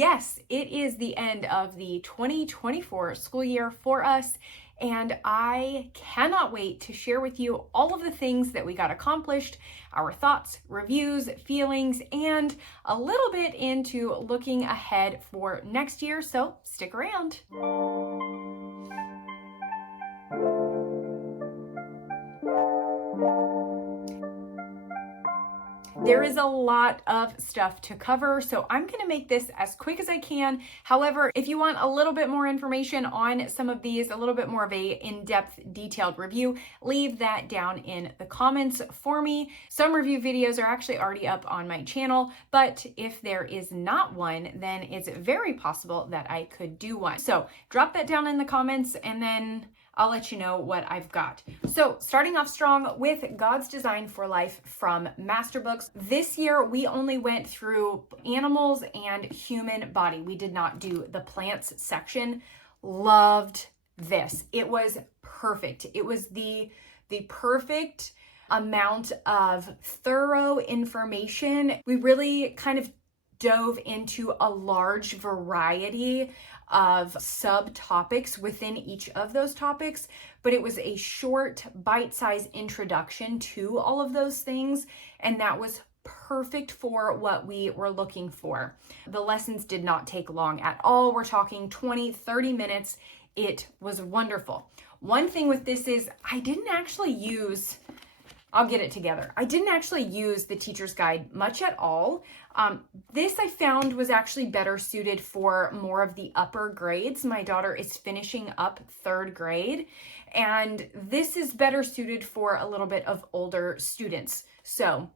Yes, it is the end of the 2024 school year for us, and I cannot wait to share with you all of the things that we got accomplished, our thoughts, reviews, feelings, and a little bit into looking ahead for next year, so stick around. There is a lot of stuff to cover, so I'm going to make this as quick as I can. However, if you want a little bit more information on some of these, a little bit more of a in-depth, detailed review, leave that down in the comments for me. Some review videos are actually already up on my channel, but if there is not one, then it's very possible that I could do one. So drop that down in the comments and then I'll let you know what I've got. So starting off strong with God's Design for Life from Master Books. This year, we only went through animals and human body. We did not do the plants section. Loved this. It was perfect. It was the perfect amount of thorough information. We really kind of dove into a large variety of subtopics within each of those topics, but it was a short, bite-sized introduction to all of those things, and that was perfect for what we were looking for. The lessons did not take long at all. We're talking 20, 30 minutes. It was wonderful. One thing with this is I didn't actually use I'll get it together. I didn't actually use the teacher's guide much at all. This I found was actually better suited for more of the upper grades. My daughter is finishing up 3rd grade, and this is better suited for a little bit of older students. So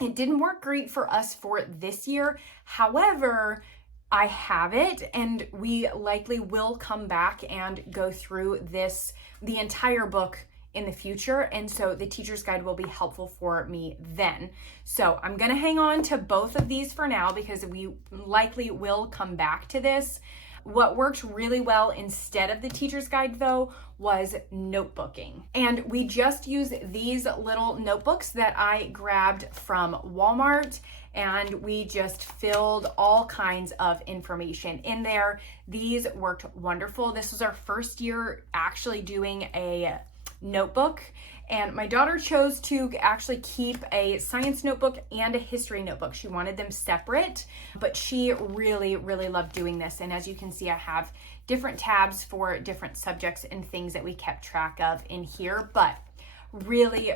it didn't work great for us for this year. However, I have it, and we likely will come back and go through the entire book in the future, and so the teacher's guide will be helpful for me then. So I'm gonna hang on to both of these for now because we likely will come back to this. What worked really well instead of the teacher's guide though was notebooking, and we just use these little notebooks that I grabbed from Walmart, and we just filled all kinds of information in there. These worked wonderful. This was our first year actually doing a notebook, and my daughter chose to actually keep a science notebook and a history notebook. She wanted them separate, but she really loved doing this. And as you can see, I have different tabs for different subjects and things that we kept track of in here, but really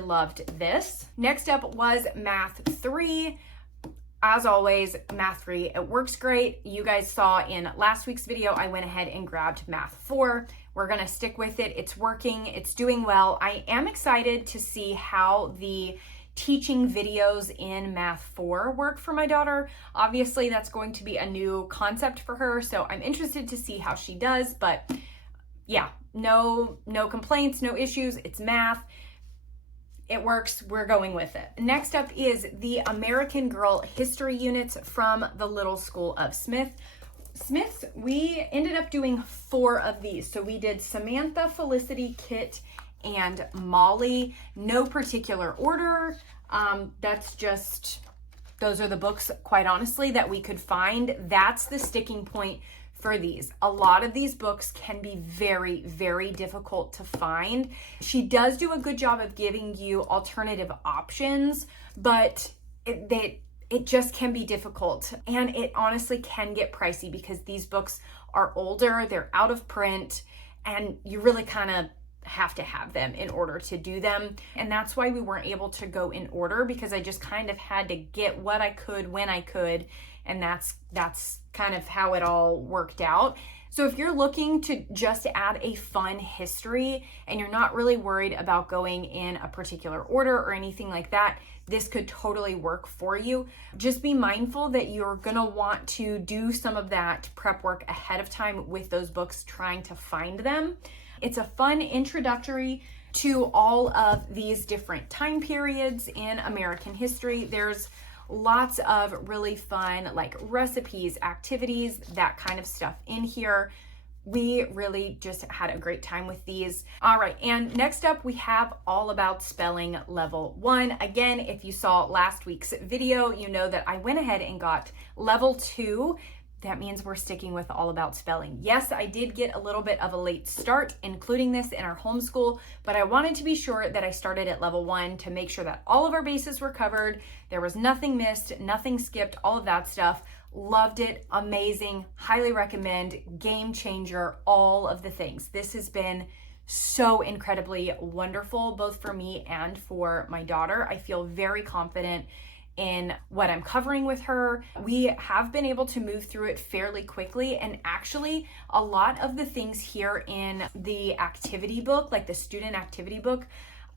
loved this. Next up was Math 3. As always, Math 3, it works great. You guys saw in last week's video, I went ahead and grabbed Math 4. We're gonna stick with it. It's working, it's doing well. I am excited to see how the teaching videos in Math 4 work for my daughter. Obviously, that's going to be a new concept for her, so I'm interested to see how she does, but yeah, no complaints, no issues. It's math. It works, we're going with it. Next up is the American Girl History Units from the Little School of Smiths. We ended up doing 4 of these. So we did Samantha, Felicity, Kit, and Molly. No particular order. Those are the books, quite honestly, that we could find. That's the sticking point for these. A lot of these books can be very difficult to find. She does do a good job of giving you alternative options, but it just can be difficult, and it honestly can get pricey because these books are older, they're out of print, and you really kind of have to have them in order to do them. And that's why we weren't able to go in order, because I just kind of had to get what I could when I could, and that's kind of how it all worked out. So if you're looking to just add a fun history and you're not really worried about going in a particular order or anything like that, this could totally work for you. Just be mindful that you're gonna want to do some of that prep work ahead of time with those books, trying to find them. It's a fun introductory to all of these different time periods in American history. There's lots of really fun like recipes, activities, that kind of stuff in here. We really just had a great time with these. All right, and next up we have All About Spelling Level 1. Again, if you saw last week's video, you know that I went ahead and got Level 2. that means we're sticking with All About Spelling. Yes, I did get a little bit of a late start, including this in our homeschool, but I wanted to be sure that I started at level 1 to make sure that all of our bases were covered. There was nothing missed, nothing skipped, all of that stuff. Loved it, amazing, highly recommend, game changer, all of the things. This has been so incredibly wonderful, both for me and for my daughter. I feel very confident in what I'm covering with her. We have been able to move through it fairly quickly, and actually a lot of the things here in the activity book, like the student activity book,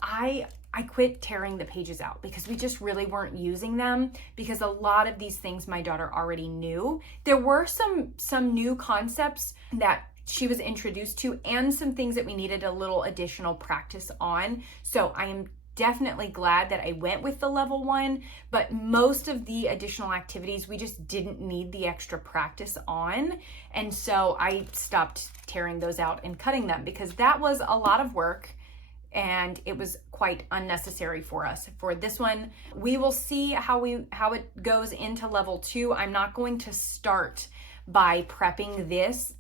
I quit tearing the pages out because we just really weren't using them, because a lot of these things my daughter already knew. There were some new concepts that she was introduced to and some things that we needed a little additional practice on. So I am definitely glad that I went with the level 1, but most of the additional activities we just didn't need the extra practice on. And so I stopped tearing those out and cutting them because that was a lot of work and it was quite unnecessary for us. For this one, we will see how it goes into level 2. I'm not going to start by prepping this.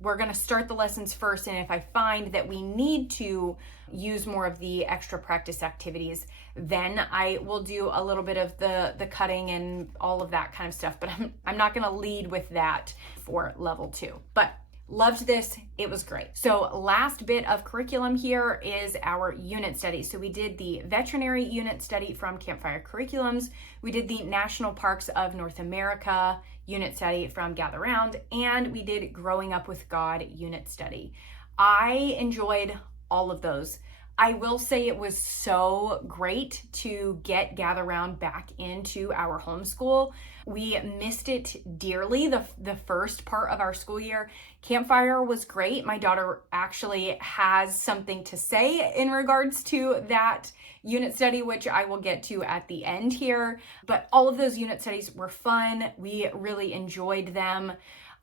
We're going to start the lessons first, and if I find that we need to use more of the extra practice activities, then I will do a little bit of the cutting and all of that kind of stuff, but I'm not going to lead with that for level 2. But loved this, it was great. So last bit of curriculum here is our unit study. So we did the veterinary unit study from Campfire Curriculums. We did the National Parks of North America unit study from Gather Round, and we did Growing Up with God unit study. I enjoyed all of those. I will say it was so great to get Gather Round back into our homeschool. We missed it dearly the first part of our school year. Campfire was great. My daughter actually has something to say in regards to that unit study, which I will get to at the end here. But all of those unit studies were fun. We really enjoyed them.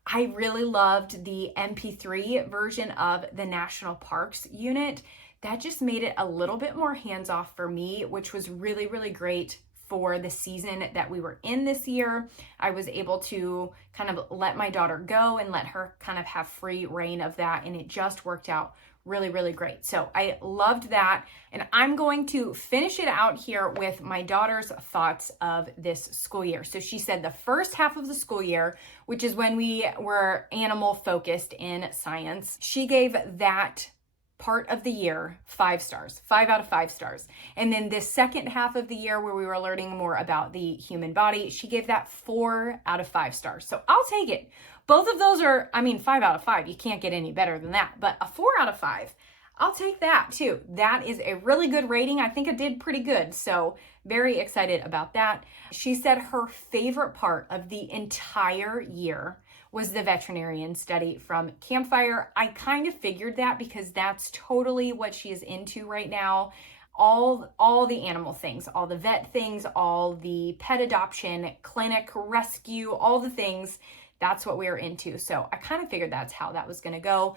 I really loved the MP3 version of the National Parks unit. That just made it a little bit more hands-off for me, which was really, really great for the season that we were in this year. I was able to kind of let my daughter go and let her kind of have free reign of that, and it just worked out really, really great. So I loved that, and I'm going to finish it out here with my daughter's thoughts of this school year. So she said the first half of the school year, which is when we were animal focused in science, she gave that part of the year 5 stars, 5 out of 5 stars. And then this second half of the year where we were learning more about the human body, she gave that 4 out of 5 stars. So I'll take it. Both of those are, 5 out of 5. You can't get any better than that. But a 4 out of 5, I'll take that too. That is a really good rating. I think it did pretty good. So very excited about that. She said her favorite part of the entire year was the veterinarian study from Campfire. I kind of figured that because that's totally what she is into right now. All the animal things, all the vet things, all the pet adoption, clinic, rescue, all the things, that's what we're into. So I kind of figured that's how that was going to go.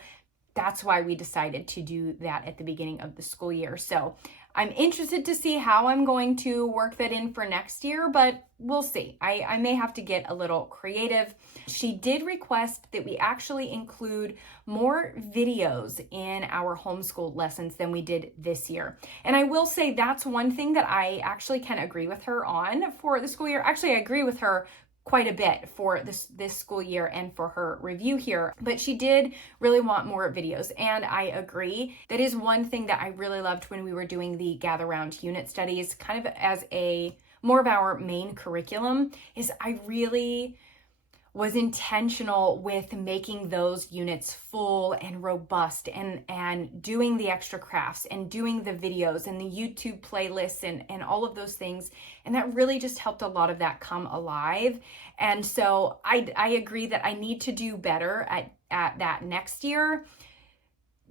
That's why we decided to do that at the beginning of the school year. So I'm interested to see how I'm going to work that in for next year, but we'll see. I may have to get a little creative. She did request that we actually include more videos in our homeschool lessons than we did this year. And I will say that's one thing that I actually can agree with her on for the school year. Actually, I agree with her quite a bit for this school year and for her review here, but she did really want more videos, and I agree. That is one thing that I really loved when we were doing the Gather Round unit studies, kind of as a more of our main curriculum, is I really was intentional with making those units full and robust and doing the extra crafts and doing the videos and the YouTube playlists and all of those things. And that really just helped a lot of that come alive. And so I agree that I need to do better at that next year.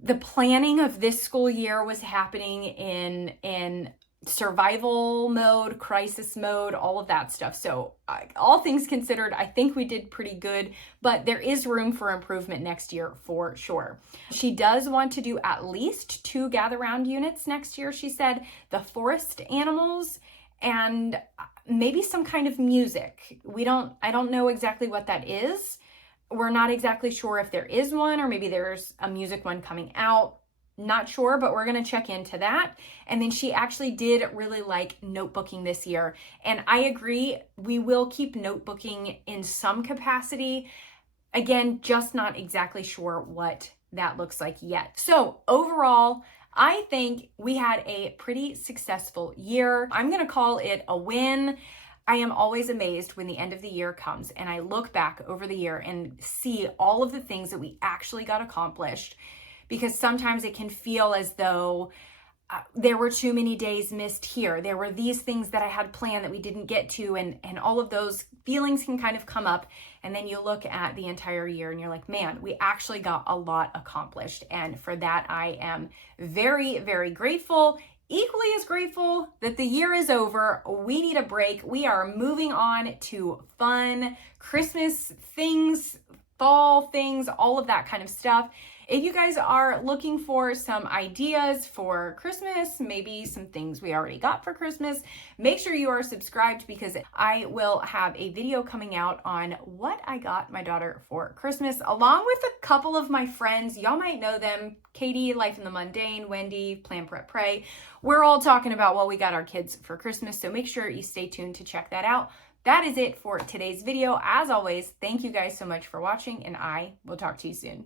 The planning of this school year was happening in survival mode, crisis mode, all of that stuff. So all things considered, I think we did pretty good, but there is room for improvement next year for sure. She does want to do at least 2 Gather Round units next year. She said the forest animals and maybe some kind of music. I don't know exactly what that is. We're not exactly sure if there is one, or maybe there's a music one coming out. Not sure, but we're going to check into that. And then she actually did really like notebooking this year. And I agree, we will keep notebooking in some capacity. Again, just not exactly sure what that looks like yet. So overall, I think we had a pretty successful year. I'm going to call it a win. I am always amazed when the end of the year comes and I look back over the year and see all of the things that we actually got accomplished, because sometimes it can feel as though there were too many days missed here. There were these things that I had planned that we didn't get to, and all of those feelings can kind of come up. And then you look at the entire year and you're like, man, we actually got a lot accomplished. And for that, I am very, very grateful. Equally as grateful that the year is over. We need a break. We are moving on to fun Christmas things, fall things, all of that kind of stuff. If you guys are looking for some ideas for Christmas, maybe some things we already got for Christmas, make sure you are subscribed, because I will have a video coming out on what I got my daughter for Christmas, along with a couple of my friends. Y'all might know them. Katie, Life in the Mundane, Wendy, Plan, Prep, Pray. We're all talking about what we got our kids for Christmas, so make sure you stay tuned to check that out. That is it for today's video. As always, thank you guys so much for watching, and I will talk to you soon.